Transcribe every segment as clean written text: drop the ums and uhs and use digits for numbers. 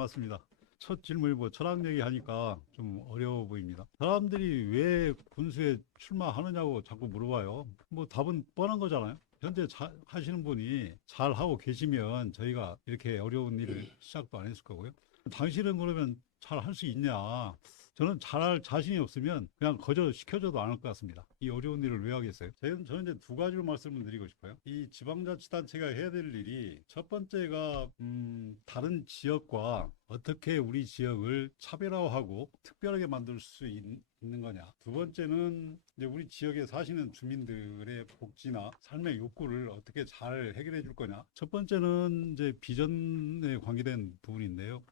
반갑습니다. 첫 질문이 뭐 철학 얘기하니까 좀 어려워 보입니다. 사람들이 왜 군수에 출마하느냐고 자꾸 물어봐요. 뭐 답은 뻔한 거잖아요. 현재 하시는 분이 잘 하고 계시면 저희가 이렇게 어려운 일을 시작도 안 했을 거고요. 당신은 그러면 잘 할 수 있냐? 저는 잘할 자신이 없으면 그냥 거저 시켜줘도 안 할 것 같습니다. 이 어려운 일을 왜 하겠어요? 저는 이제 두 가지로 말씀을 드리고 싶어요. 이 지방자치단체가 해야 될 일이 첫 번째가 다른 지역과 어떻게 우리 지역을 차별화하고 특별하게 만들 수 있는 거냐. 두 번째는 이제 우리 지역에 사시는 주민들의 복지나 삶의 욕구를 어떻게 잘 해결해 줄 거냐. 첫 번째는 이제 비전에 관계된 부분인데요.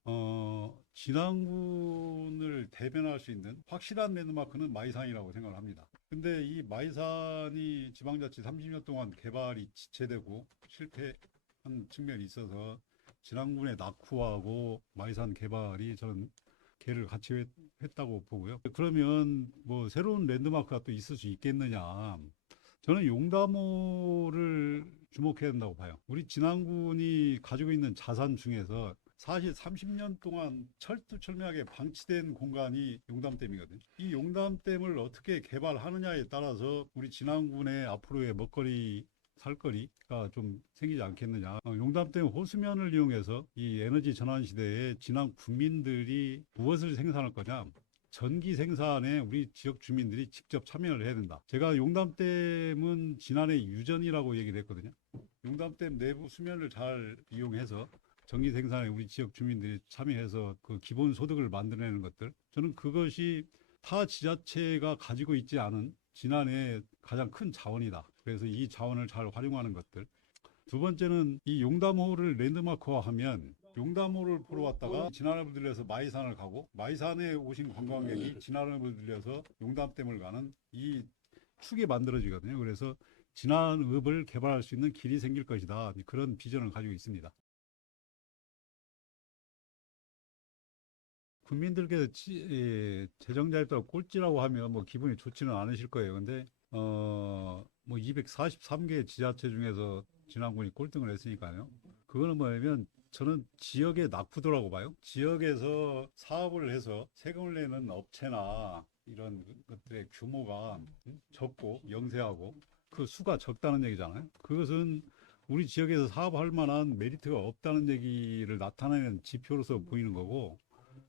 진안군을 대변할 수 있는 확실한 랜드마크는 마이산이라고 생각을 합니다. 근데 이 마이산이 지방자치 30년 동안 개발이 지체되고 실패한 측면이 있어서 진안군의 낙후하고 마이산 개발이 저는 개를 같이 했다고 보고요. 그러면 뭐 새로운 랜드마크가 또 있을 수 있겠느냐. 저는 용담호를 주목해야 된다고 봐요. 우리 진안군이 가지고 있는 자산 중에서 사실 30년 동안 철두철미하게 방치된 공간이 용담댐이거든요. 이 용담댐을 어떻게 개발하느냐에 따라서 우리 진안군의 앞으로의 먹거리 살거리가 좀 생기지 않겠느냐. 용담댐 호수면을 이용해서 이 에너지 전환 시대에 진안 군민들이 무엇을 생산할 거냐. 전기 생산에 우리 지역 주민들이 직접 참여를 해야 된다. 제가 용담댐은 진안의 유전이라고 얘기를 했거든요. 용담댐 내부 수면을 잘 이용해서 전기 생산에 우리 지역 주민들이 참여해서 그 기본 소득을 만들어내는 것들. 저는 그것이 타 지자체가 가지고 있지 않은 진안의 가장 큰 자원이다. 그래서 이 자원을 잘 활용하는 것들. 두 번째는 이 용담호를 랜드마크화하면 용담호를 보러 왔다가 진안읍을 들려서 마이산을 가고 마이산에 오신 관광객이 진안읍을 들려서 용담댐을 가는 이 축이 만들어지거든요. 그래서 진안읍을 개발할 수 있는 길이 생길 것이다. 그런 비전을 가지고 있습니다. 국민들께서 재정자립도 꼴찌라고 하면 뭐 기분이 좋지는 않으실 거예요. 근데 뭐 243개 지자체 중에서 진안군이 꼴등을 했으니까요. 그거는 뭐냐면 저는 지역의 낙후도라고 봐요. 지역에서 사업을 해서 세금을 내는 업체나 이런 것들의 규모가 적고 영세하고 그 수가 적다는 얘기잖아요. 그것은 우리 지역에서 사업할 만한 메리트가 없다는 얘기를 나타내는 지표로서 보이는 거고,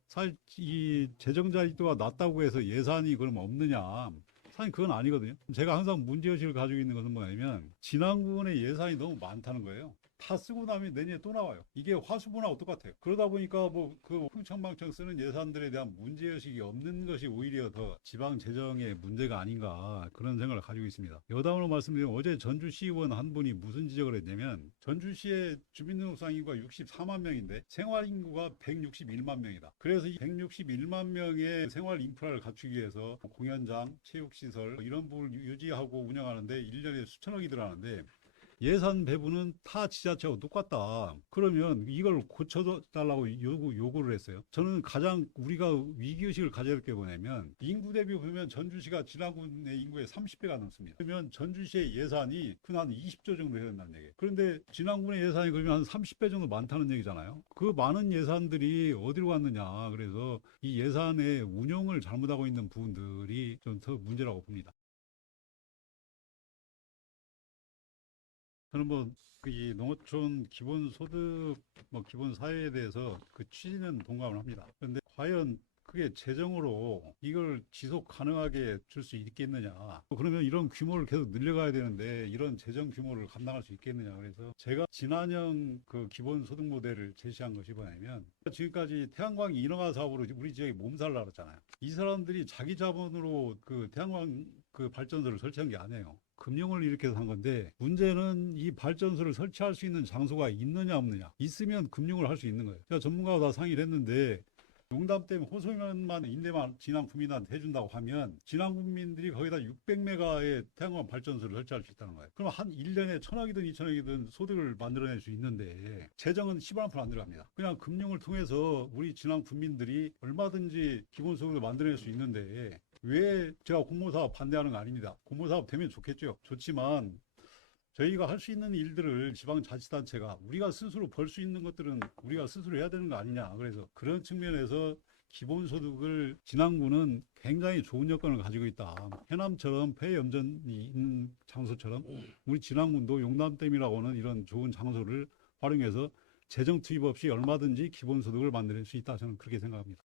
사실 이 재정 자립도가 낮다고 해서 예산이 그럼 없느냐? 사실 그건 아니거든요. 제가 항상 문제의식을 가지고 있는 것은 뭐냐면 진안군의 예산이 너무 많다는 거예요. 다 쓰고 나면 내년에 또 나와요. 이게 화수분하고 똑같아요. 그러다 보니까 뭐 그 흥청망청 쓰는 예산들에 대한 문제의식이 없는 것이 오히려 더 지방 재정의 문제가 아닌가 그런 생각을 가지고 있습니다. 여담으로 말씀드리면 어제 전주시의원 한 분이 무슨 지적을 했냐면 전주시의 주민등록상 인구가 64만 명인데 생활 인구가 161만 명이다. 그래서 이 161만 명의 생활 인프라를 갖추기 위해서 공연장, 체육시설 이런 부분을 유지하고 운영하는데 1년에 수천억이 들어가는데 예산 배분은 타 지자체하고 똑같다. 그러면 이걸 고쳐달라고 요구를 했어요. 저는 가장 우리가 위기의식을 가져야 될 게 뭐냐면 인구 대비 보면 전주시가 진안군의 인구의 30배가 넘습니다. 그러면 전주시의 예산이 한 20조 정도 해야 된다는 얘기예요. 그런데 진안군의 예산이 그러면 한 30배 정도 많다는 얘기잖아요. 그 많은 예산들이 어디로 갔느냐. 그래서 이 예산의 운용을 잘못하고 있는 부분들이 좀 더 문제라고 봅니다. 저는 뭐, 이 농어촌 기본소득, 뭐, 기본사회에 대해서 그 취지는 동감을 합니다. 그런데 과연 그게 재정으로 이걸 지속 가능하게 줄 수 있겠느냐. 그러면 이런 규모를 계속 늘려가야 되는데 이런 재정 규모를 감당할 수 있겠느냐. 그래서 제가 진한형 그 기본소득 모델을 제시한 것이 뭐냐면 지금까지 태양광 인허가 사업으로 우리 지역에 몸살을 앓았잖아요. 이 사람들이 자기 자본으로 그 태양광 그 발전소를 설치한 게 아니에요. 금융을 일으켜서 한 건데 문제는 이 발전소를 설치할 수 있는 장소가 있느냐 없느냐. 있으면 금융을 할 수 있는 거예요. 제가 전문가와 다 상의를 했는데 용담댐 호수면만 임대만 진안 국민한테 해준다고 하면 진안 국민들이 거기다 600메가의 태양광 발전소를 설치할 수 있다는 거예요. 그럼 한 1년에 1,000억이든 2,000억이든 소득을 만들어낼 수 있는데 재정은 10%안 들어갑니다. 그냥 금융을 통해서 우리 진안 국민들이 얼마든지 기본소득을 만들어낼 수 있는데 왜 제가 공모사업 반대하는 거 아닙니다. 공모사업 되면 좋겠죠. 좋지만 저희가 할 수 있는 일들을 지방자치단체가 우리가 스스로 벌 수 있는 것들은 우리가 스스로 해야 되는 거 아니냐. 그래서 그런 측면에서 기본소득을 진안군은 굉장히 좋은 여건을 가지고 있다. 해남처럼 폐염전이 있는 장소처럼 우리 진안군도 용담댐이라고는 이런 좋은 장소를 활용해서 재정 투입 없이 얼마든지 기본소득을 만들 수 있다. 저는 그렇게 생각합니다.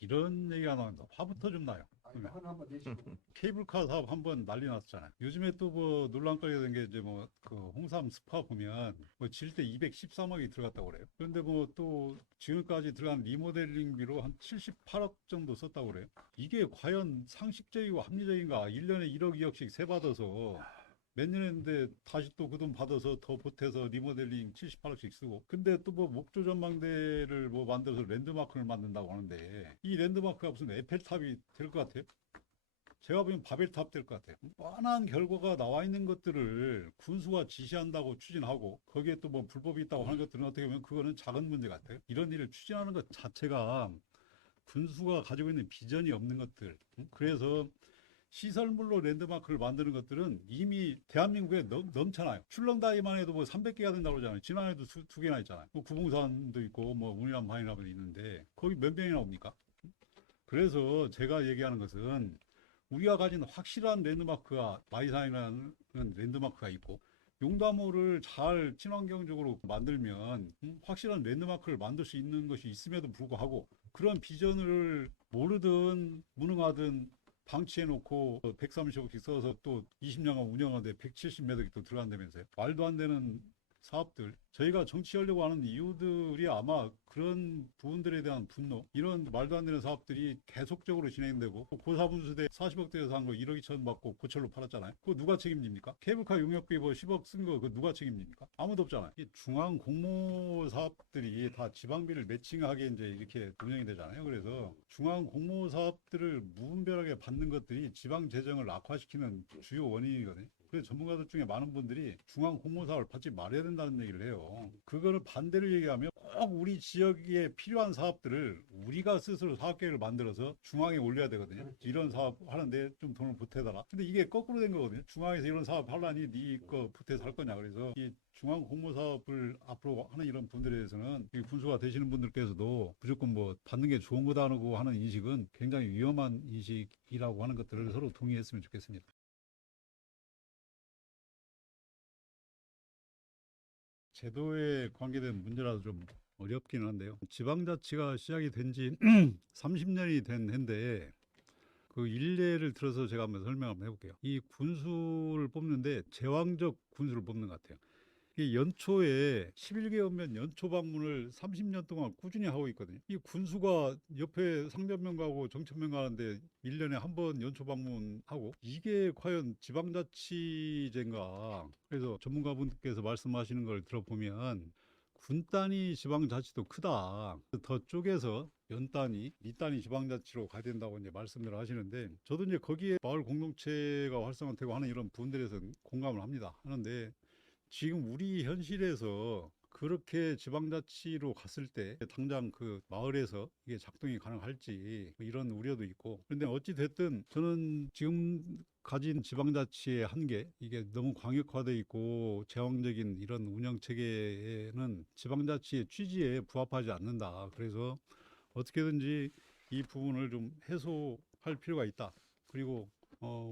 이런 얘기가 나온다. 화부터 좀 나요. 한번 내시고. 케이블카 사업 한번 난리 났잖아요. 요즘에 또 뭐 논란거리가 된 게 이제 뭐 그 홍삼 스파 보면 뭐 질 때 213억이 들어갔다고 그래요. 그런데 뭐 또 지금까지 들어간 리모델링비로 한 78억 정도 썼다고 그래요. 이게 과연 상식적이고 합리적인가? 1년에 1억, 2억씩 세 받아서 몇 년 했는데 다시 또 그 돈 받아서 더 보태서 리모델링 78억씩 쓰고. 근데 또 뭐 목조 전망대를 뭐 만들어서 랜드마크를 만든다고 하는데 이 랜드마크가 무슨 에펠탑이 될 것 같아요? 제가 보기엔 바벨탑 될 것 같아요. 뻔한 결과가 나와 있는 것들을 군수가 지시한다고 추진하고 거기에 또 뭐 불법이 있다고 하는 것들은 어떻게 보면 그거는 작은 문제 같아요. 이런 일을 추진하는 것 자체가 군수가 가지고 있는 비전이 없는 것들. 그래서 시설물로 랜드마크를 만드는 것들은 이미 대한민국에 넘잖아요. 출렁다리만 해도 뭐 300개가 된다고 그러잖아요. 지난해도 두 개나 있잖아요. 뭐 구봉산도 있고 뭐 운이람 바이람도 있는데 거기 몇 명이나 옵니까? 그래서 제가 얘기하는 것은 우리가 가진 확실한 랜드마크가 마이산이라는 랜드마크가 있고 용담호를 잘 친환경적으로 만들면 확실한 랜드마크를 만들 수 있는 것이 있음에도 불구하고 그런 비전을 모르든 무능하든 방치해놓고 130억씩 써서 또 20년간 운영하는데 170몇 억이 또 들어간다면서요. 말도 안 되는 사업들. 저희가 정치하려고 하는 이유들이 아마 그런 부분들에 대한 분노, 이런 말도 안 되는 사업들이 계속적으로 진행되고 고사분수대 40억대에서 한 거 1억 2천 받고 고철로 팔았잖아요. 그거 누가 책임집니까? 케이블카 용역비 뭐 10억 쓴 거 그거 누가 책임집니까? 아무도 없잖아요. 이 중앙 공모 사업들이 다 지방비를 매칭하게 이제 이렇게 운영이 되잖아요. 그래서 중앙 공모 사업들을 무분별하게 받는 것들이 지방 재정을 악화시키는 주요 원인이거든요. 그래서 전문가들 중에 많은 분들이 중앙 공모사업을 받지 말아야 된다는 얘기를 해요. 그거를 반대로 얘기하면 꼭 우리 지역에 필요한 사업들을 우리가 스스로 사업계획을 만들어서 중앙에 올려야 되거든요. 이런 사업 하는데 좀 돈을 보태달라. 근데 이게 거꾸로 된 거거든요. 중앙에서 이런 사업 하려니 네 거 보태서 할 거냐. 그래서 이 중앙 공모 사업을 앞으로 하는 이런 분들에 대해서는 이 군수가 되시는 분들께서도 무조건 뭐 받는 게 좋은 거다라고 하는 인식은 굉장히 위험한 인식이라고 하는 것들을 서로 동의했으면 좋겠습니다. 제도에 관계된 문제라서 좀 어렵긴 한데요. 지방자치가 시작이 된 지 30년이 된 해인데 그 일례를 들어서 제가 한번 설명 한번 해볼게요. 이 군수를 뽑는데 제왕적 군수를 뽑는 것 같아요. 이게 연초에 11개월면 연초 방문을 30년 동안 꾸준히 하고 있거든요. 이 군수가 옆에 상전면 가고 정천면 가는데 1년에 한 번 연초 방문하고 이게 과연 지방자치제인가. 그래서 전문가분께서 말씀하시는 걸 들어보면 군 단위 지방자치도 크다. 더 쪼개서 연 단위, 리 단위 지방자치로 가야 된다고 이제 말씀을 하시는데 저도 이제 거기에 마을 공동체가 활성화되고 하는 이런 부분들에서 공감을 합니다. 하는데 지금 우리 현실에서 그렇게 지방자치로 갔을 때 당장 그 마을에서 이게 작동이 가능할지 이런 우려도 있고 그런데 어찌 됐든 저는 지금 가진 지방자치의 한계 이게 너무 광역화돼 있고 제왕적인 이런 운영 체계에는 지방자치의 취지에 부합하지 않는다. 그래서 어떻게든지 이 부분을 좀 해소할 필요가 있다. 그리고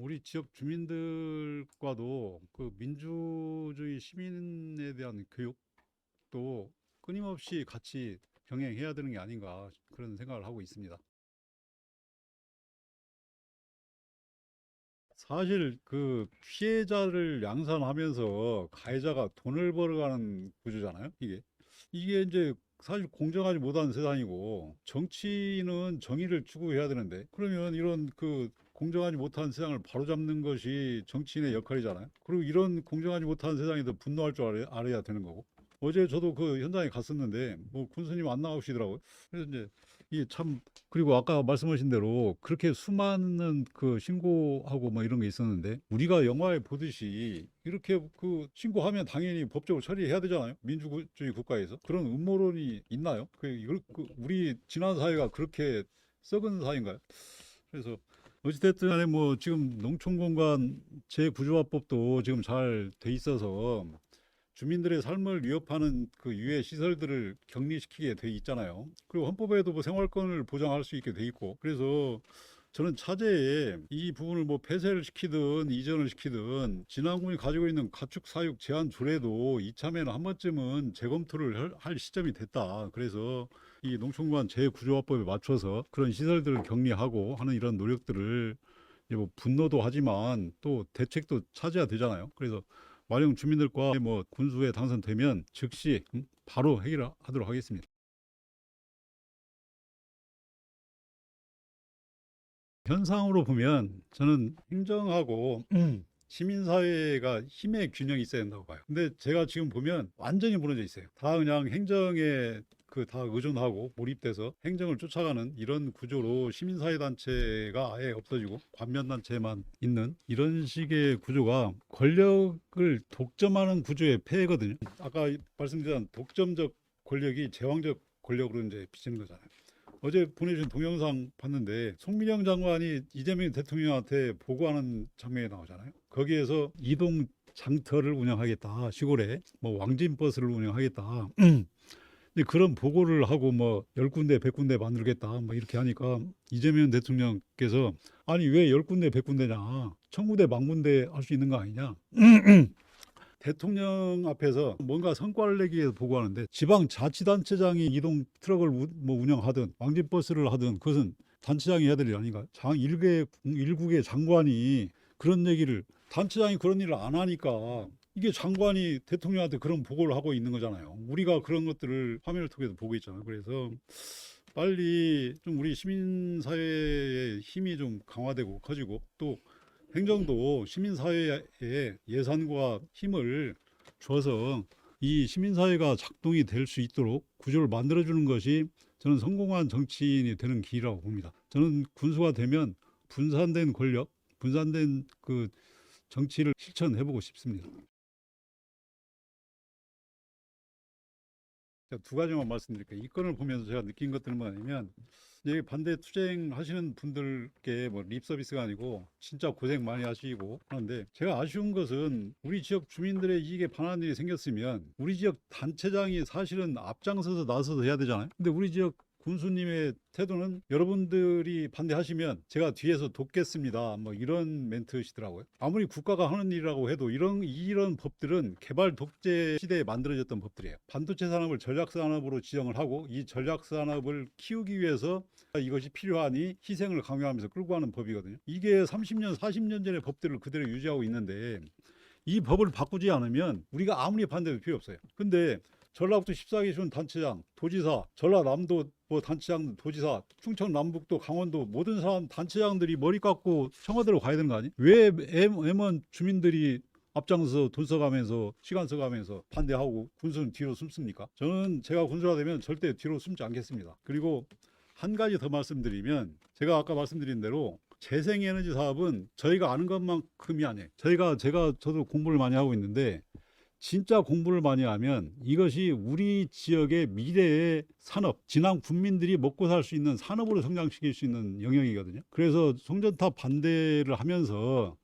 우리 지역 주민들과도 그 민주주의 시민에 대한 교육도 끊임없이 같이 병행해야 되는 게 아닌가 그런 생각을 하고 있습니다. 사실 그 피해자를 양산하면서 가해자가 돈을 벌어가는 구조잖아요. 이게 이제 사실 공정하지 못한 세상이고 정치인은 정의를 추구해야 되는데 그러면 이런 그 공정하지 못한 세상을 바로잡는 것이 정치인의 역할이잖아요. 그리고 이런 공정하지 못한 세상에서 분노할 줄 알아야 되는 거고. 어제 저도 그 현장에 갔었는데 뭐 군수님 안 나오시더라고요. 그래서 이제 이게 참 그리고 아까 말씀하신 대로 그렇게 수많은 그 신고하고 뭐 이런 게 있었는데 우리가 영화에 보듯이 이렇게 그 신고하면 당연히 법적으로 처리해야 되잖아요. 민주주의 국가에서 그런 음모론이 있나요? 우리 지난 사회가 그렇게 썩은 사회인가요? 그래서 어찌됐든 간에 뭐 지금 농촌공간 재구조화법도 지금 잘 돼 있어서 주민들의 삶을 위협하는 그 유해 시설들을 격리시키게 돼 있잖아요. 그리고 헌법에도 뭐 생활권을 보장할 수 있게 돼 있고, 그래서 저는 차제에 이 부분을 뭐 폐쇄를 시키든 이전을 시키든 진안군이 가지고 있는 가축 사육 제한 조례도 이참에는 한 번쯤은 재검토를 할 시점이 됐다. 그래서 이 농촌관 재구조화법에 맞춰서 그런 시설들을 격리하고 하는 이런 노력들을 이제 뭐 분노도 하지만 또 대책도 찾아야 되잖아요. 그래서 만약 주민들과 뭐 군수에 당선되면 즉시 바로 해결하도록 하겠습니다. 현상으로 보면 저는 행정하고 시민사회가 힘의 균형이 있어야 된다고 봐요. 근데 제가 지금 보면 완전히 무너져 있어요. 다 그냥 행정에 그 다 의존하고 몰입돼서 행정을 쫓아가는 이런 구조로 시민사회 단체가 아예 없어지고 관면 단체만 있는 이런 식의 구조가 권력을 독점하는 구조의 폐해거든요. 아까 말씀드린 독점적 권력이 제왕적 권력으로 이제 비치는 거잖아요. 어제 보내주신 동영상 봤는데 송민영 장관이 이재명 대통령한테 보고하는 장면이 나오잖아요. 거기에서 이동 장터를 운영하겠다. 시골에 뭐 왕진 버스를 운영하겠다. 근데 그런 보고를 하고 뭐 10군데 100군데 만들겠다. 뭐 이렇게 하니까 이재명 대통령께서 아니 왜 10군데 100군데냐. 1000군데 만군데 할 수 있는 거 아니냐. 대통령 앞에서 뭔가 성과를 내기 위해서 보고하는데 지방자치단체장이 이동 트럭을 뭐 운영하든 왕진버스를 하든 그것은 단체장이 해야 될 일 아닌가. 일국의 장관이 그런 얘기를 단체장이 그런 일을 안 하니까 이게 장관이 대통령한테 그런 보고를 하고 있는 거잖아요. 우리가 그런 것들을 화면을 통해서 보고 있잖아요. 그래서 빨리 좀 우리 시민사회의 힘이 좀 강화되고 커지고 또 행정도 시민사회의 예산과 힘을 줘서 이 시민사회가 작동이 될 수 있도록 구조를 만들어주는 것이 저는 성공한 정치인이 되는 길이라고 봅니다. 저는 군수가 되면 분산된 권력, 분산된 그 정치를 실천해보고 싶습니다. 두 가지만 말씀드릴게요. 이 건을 보면서 제가 느낀 것들은 뭐냐면 여기 반대 투쟁하시는 분들께 뭐 립서비스가 아니고 진짜 고생 많이 하시고 하는데 제가 아쉬운 것은 우리 지역 주민들의 이익에 반하는 일이 생겼으면 우리 지역 단체장이 사실은 앞장서서 나서서 해야 되잖아요. 근데 우리 지역 군수님의 태도는 여러분들이 반대하시면 제가 뒤에서 돕겠습니다. 뭐 이런 멘트시더라고요. 아무리 국가가 하는 일이라고 해도 이런 법들은 개발 독재 시대에 만들어졌던 법들이에요. 반도체 산업을 전략 산업으로 지정을 하고 이 전략 산업을 키우기 위해서 이것이 필요하니 희생을 강요하면서 끌고 가는 법이거든요. 이게 30년, 40년 전의 법들을 그대로 유지하고 있는데 이 법을 바꾸지 않으면 우리가 아무리 반대해도 필요 없어요. 근데 전라북도 14개 군 단체장, 도지사, 전라남도 뭐 단체장, 도지사, 충청 남북도 강원도 모든 사람 단체장들이 머리 깎고 청와대로 가야 되는 거 아니? 왜 M1 주민들이 앞장서 돈 써가면서 시간 써가면서 반대하고 군수는 뒤로 숨습니까? 저는 제가 군수가 되면 절대 뒤로 숨지 않겠습니다. 그리고 한 가지 더 말씀드리면 제가 아까 말씀드린 대로 재생에너지 사업은 저희가 아는 것만큼이 아니에요. 저도 공부를 많이 하고 있는데 진짜 공부를 많이 하면 이것이 우리 지역의 미래의 산업, 지난 국민들이 먹고 살 수 있는 산업으로 성장시킬 수 있는 영역이거든요. 그래서 송전탑 반대를 하면서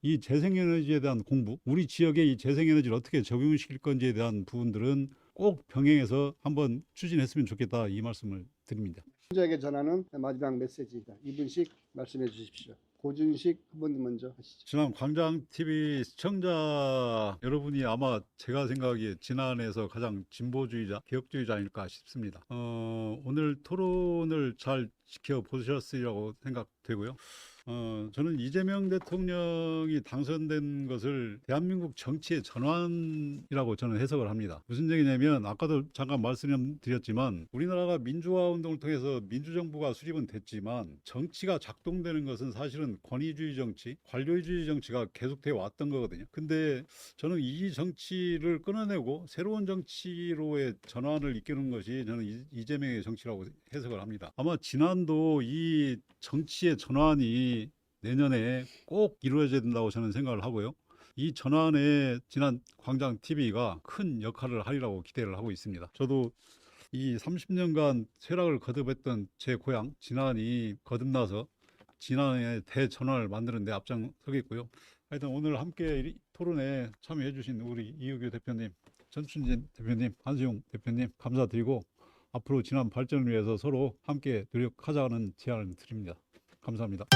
이 재생에너지에 대한 공부, 우리 지역의 이 재생에너지를 어떻게 적용시킬 건지에 대한 부분들은 꼭 병행해서 한번 추진했으면 좋겠다 이 말씀을 드립니다. 시청자에게 전하는 마지막 메시지입니다. 2분씩 말씀해 주십시오. 고준식 후보님 먼저 하시죠. 지난 광장TV 시청자 여러분이 아마 제가 생각하기에 지난해에서 가장 진보주의자, 개혁주의자 아닐까 싶습니다. 오늘 토론을 잘 지켜보셨으리라고 생각되고요. 저는 이재명 대통령이 당선된 것을 대한민국 정치의 전환이라고 저는 해석을 합니다. 무슨 얘기냐면 아까도 잠깐 말씀드렸지만 우리나라가 민주화 운동을 통해서 민주정부가 수립은 됐지만 정치가 작동되는 것은 사실은 권위주의 정치, 관료주의 정치가 계속되어 왔던 거거든요. 근데 저는 이 정치를 끊어내고 새로운 정치로의 전환을 이끄는 것이 저는 이재명의 정치라고 해석을 합니다. 아마 지난도 이 정치의 전환이 내년에 꼭 이루어져야 된다고 저는 생각을 하고요. 이 전환에 지난 광장TV가 큰 역할을 하리라고 기대를 하고 있습니다. 저도 이 30년간 쇠락을 거듭했던 제 고향 진안이 거듭나서 진안의 대전환을 만드는 데 앞장서겠고요. 하여튼 오늘 함께 이 토론에 참여해 주신 우리 이우규 대표님, 전춘진 대표님, 한수용 대표님 감사드리고 앞으로 진안 발전을 위해서 서로 함께 노력하자는 제안을 드립니다. 감사합니다.